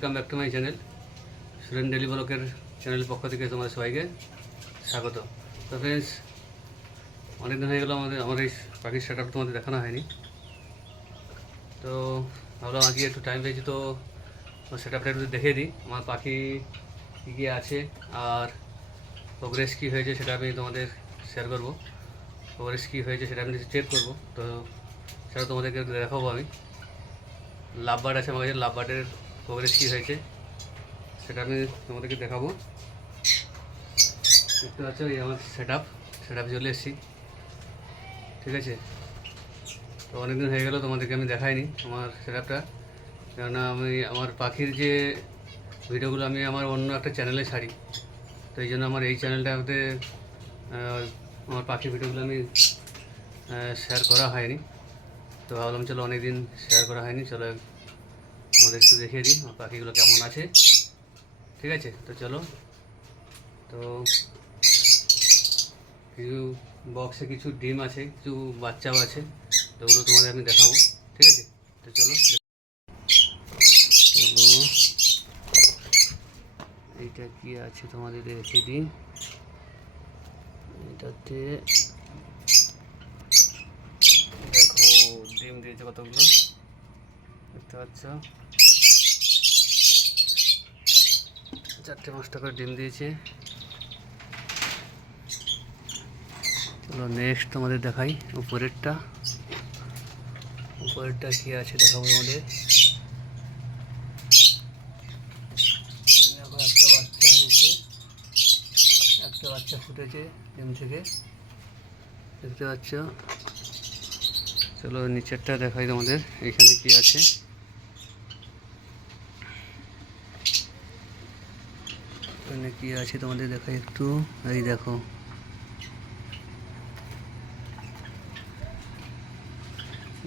Welcome back to my channel Suren daily ব্লকের চ্যানেলের পক্ষ থেকে তোমাদের সবাইকে স্বাগত। তো ফ্রেন্ডস অনেকদিন হয়ে গেলো আমাদের আমার এই পাখির সেট তোমাদের দেখানো হয়নি। তো ভাবলাম আজকে একটু টাইম পেয়েছি তো সেট আপটা একটু দেখিয়ে দিই। আমার পাখি কী কী আছে আর প্রোগ্রেস কী হয়েছে সেটা আমি তোমাদের শেয়ার করব। প্রোগ্রেস কী হয়েছে সেটা আমি চেক করব। তো সেটা তোমাদেরকে দেখাবো আমি। লাভ বার্ড আছে আমার কাছে লাভ বার্ডের প্রোগ্রেস কী হয়েছে, সেটা আমি তোমাদেরকে দেখাবো। দেখতে পাচ্ছ, এই আমার সেট আপ সেট আপ চলে এসেছি। ঠিক আছে? তো অনেকদিন হয়ে গেল, তোমাদেরকে আমি দেখাইনি আমার সেট আপটা কেননা আমি, আমার পাখির যে ভিডিওগুলো, আমি আমার অন্য একটা চ্যানেলে ছাড়ি। তো এই জন্য আমার এই চ্যানেলটাতে আমার পাখির ভিডিওগুলো আমি শেয়ার করা হয়নি। তো ভাবলাম, চলো অনেকদিন শেয়ার করা হয়নি, চলো আমাদের একটু দেখিয়ে দিই পাখিগুলো কেমন আছে। ঠিক আছে, তো চলো। তো কিছু বক্সে কিছু ডিম আছে, কিছু বাচ্চাও আছে, তো ওগুলো তোমাদের আমি দেখাবো। ঠিক আছে, তো চলো। চলো। এইটা কি আছে তোমাদের রেখে দিই। এটাতে দেখো, ডিম দিয়েছে কতগুলো? দেখতে পাচ্ছ। চারটে পাঁচটা করে ডিম দিয়েছে। চলো নেক্সট তোমাদের দেখাই উপরেরটা। উপরেরটা কি আছে দেখাবো তোমাদের। দেখো, একটা বাচ্চা হয়েছে। একটা বাচ্চা ফুটেছে ডিম থেকে। দেখতে পাচ্ছ? চলো নিচেরটা দেখাই তোমাদের, এখানে কি আছে। এখানে কি আছে তোমাদের দেখাই একটু? এই দেখো।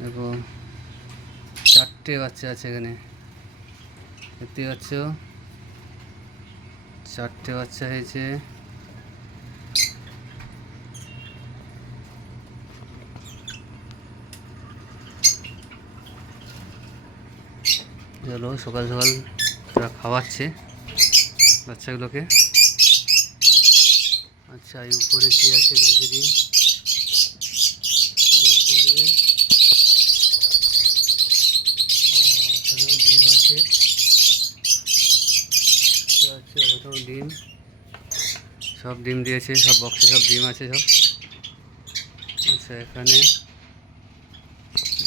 দেখো, চারটে বাচ্চা আছে এখানে। দেখতে পাচ্ছ? চারটে বাচ্চা হয়েছে। চলো, সকাল সকাল তারা খাওয়াচ্ছে। বাচ্চাগুলোকে। আচ্ছা এই উপরে কি আছে দেখে দিই। ডিম আছে। দেখতে ওখানেও ডিম। সব ডিম দিয়েছে, সব বক্সে সব ডিম আছে সব। আচ্ছা এখানে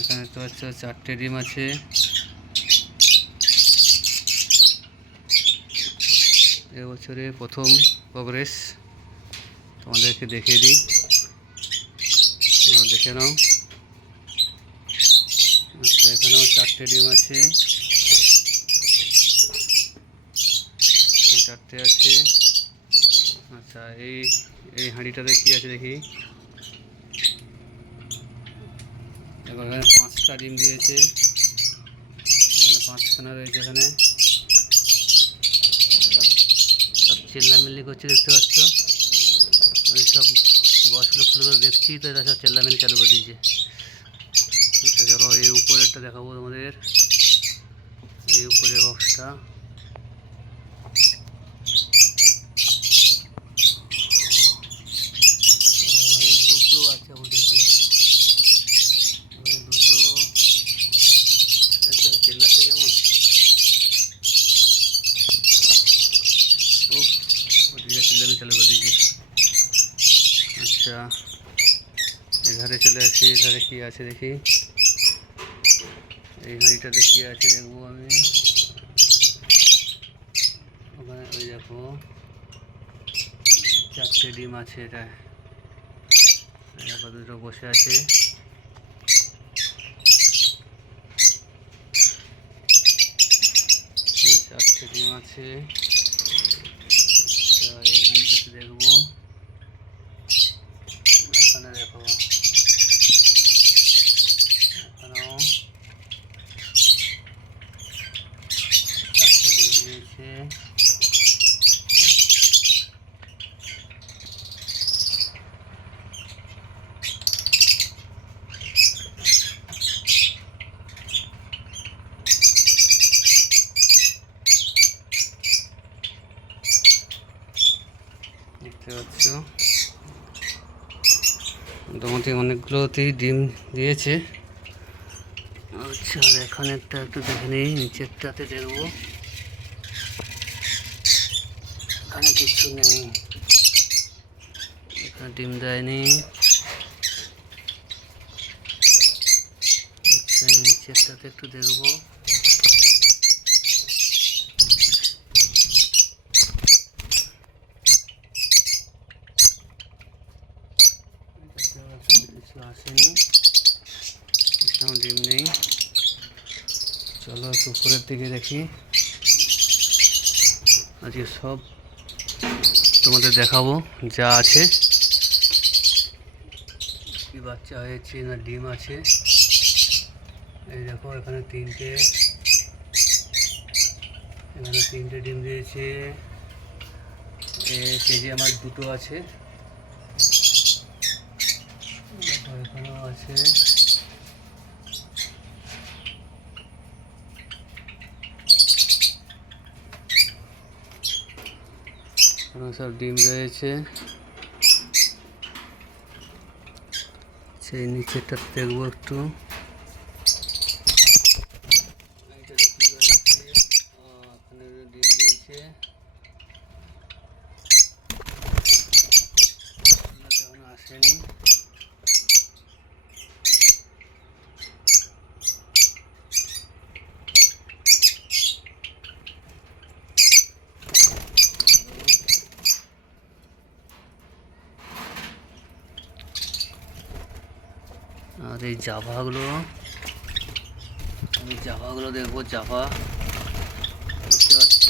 এখানে তো হচ্ছে চারটে ডিম আছে। এবছরে প্রথম প্রোগ্রেস তোমাদেরকে দেখিয়ে দিই। দেখে নাও। আচ্ছা এখানেও চারটে ডিম আছে। চারটে আছে। আচ্ছা এই এই হাঁড়িটাতে কী আছে দেখি? এখানে পাঁচটা ডিম দিয়েছে। এখানে পাঁচখানা রয়েছে এখানে সব সব চেল্লামিল্লি করছে, দেখতে পাচ্ছ? ওই সব বসগুলো খুলে করে দেখছি, তো এরা সব চেল্লামিল্লি চালু করে দিয়েছে। এই চলো এর উপরেরটা দেখাবো তোমাদের। এই উপরের বক্সটা এখানে দুটো বাচ্চা ফুটেছে এখানে দুটো একটা চেল্লাচ্ছে কেমন ও ওদিকে চিল্লানি চালু করে দিয়েছে আচ্ছা চলে আসি কি আছে দেখি। এই হাঁড়িটাতে কি আছে দেখব আমি। ওখানে ওই দেখো, চারটে ডিম আছে এটা। দুটো বসে আছে। চারটে ডিম আছে। এই দেখব এখানে দেখো এখানেও চারটে ডিম দিয়েছে দেখতে পাচ্ছ মোটামুটি অনেকগুলোতেই ডিম দিয়েছে। আচ্ছা আর এখানে একটা একটু দেখে নিই, নিচেরটাতে দেখব এখানে কিছু নেই। এখানে ডিম দেয়নি। আচ্ছা নিচেরটাতে একটু দেখব এটাতেও এখন কিছু আসেনি এখানেও ডিম নেই। চলো একটু উপরের দিকে দেখি। আজকে সব তোমাদের দেখাবো যা আছে। কি বাচ্চা হয়েছে না ডিম আছে। এই দেখো, এখানে তিনটে। এখানে তিনটে ডিম দিয়েছে। কেজি আমার দুটো আছে। এখানেও আছে। এখানে সব ডিম রয়েছে। সেই নিচেটা দেখব একটু। এইটাতে কি হয়েছে? ও, এখানে ডিম দিয়েছে এগুলোতে এখনও আসেনি আর এই জাভাগুলো আমি জাভাগুলো দেখব জাভা। দেখতে পাচ্ছ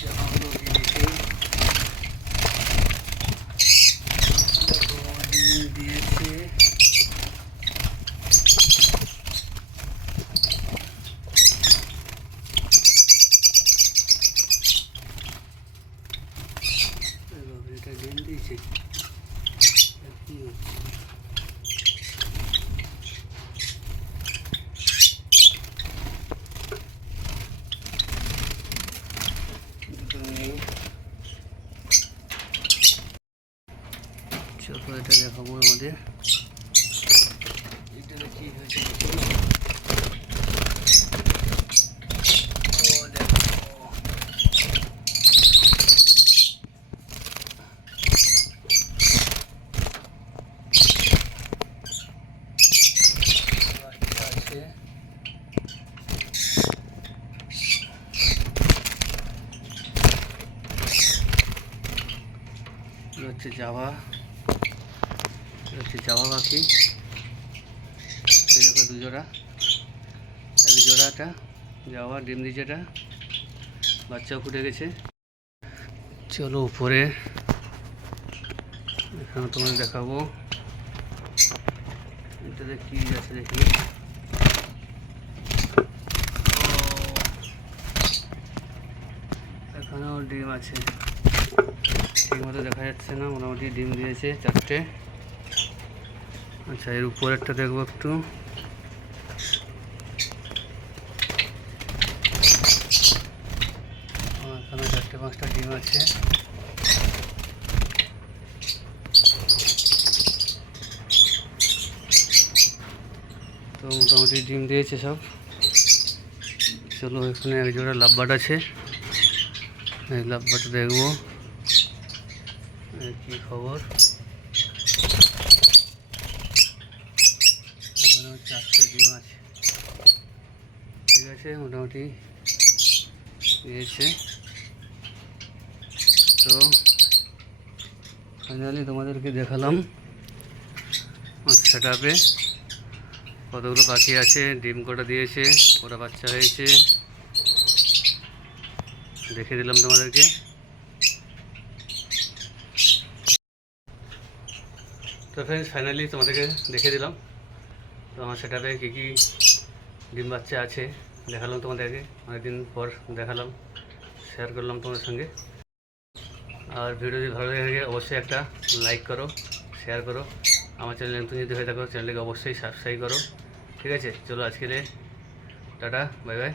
জাভাগুলো দিয়েছে দেখো, ডিম দিয়েছে এ বাবা, এটা এটা নেই চলো এটা দেখাবো আমাদের। এটাতে কি হয়েছে দেখি। ও দেখো এটা হচ্ছে জাভা। হচ্ছে জাভা পাখি। এই দেখো দু জোড়া এক জোড়াটা জাভা, ডিম দিয়েছে এটা বাচ্চাও ফুটে গেছে। চলো উপরে। এখানে তোমাদের দেখাবো। এটাতে কি আছে দেখি? এখানেও ডিম আছে। ঠিক মতো দেখা যাচ্ছে না, মোটামুটি ডিম দিয়েছে চারটে। আচ্ছা এর উপরেরটা দেখব একটু। এখানে চারটে, পাঁচটা ডিম আছে। তো মোটামুটি ডিম দিয়েছে সব। চলো, এখানে এক জোড়া লাভবাট আছে। এই দেখব। কি খবর? এখানেও চারটে ডিম আছে। ঠিক আছে, মোটামুটি দিয়েছে তো ফাইনালি তোমাদেরকে দেখালাম সেট আপে কতগুলো পাখি আছে, ডিম কটা দিয়েছে ওরা বাচ্চা হয়েছে। দেখে দিলাম তোমাদেরকে। তো ফ্রেন্ডস ফাইনালি তোমাদেরকে দেখে দিলাম। তো আমার সেটাপে কী কী ডিম বাচ্চা আছে দেখালাম তোমাদেরকে। অনেকদিন পর দেখালাম শেয়ার করলাম তোমাদের সঙ্গে। আর ভিডিও যদি ভালো লেগে থাকে, অবশ্যই একটা লাইক করো শেয়ার করো। আমার চ্যানেল নতুন যদি হয়ে থাকো চ্যানেলকে অবশ্যই সাবস্ক্রাইব করো। ঠিক আছে, চলো আজকে টাটা বাই বাই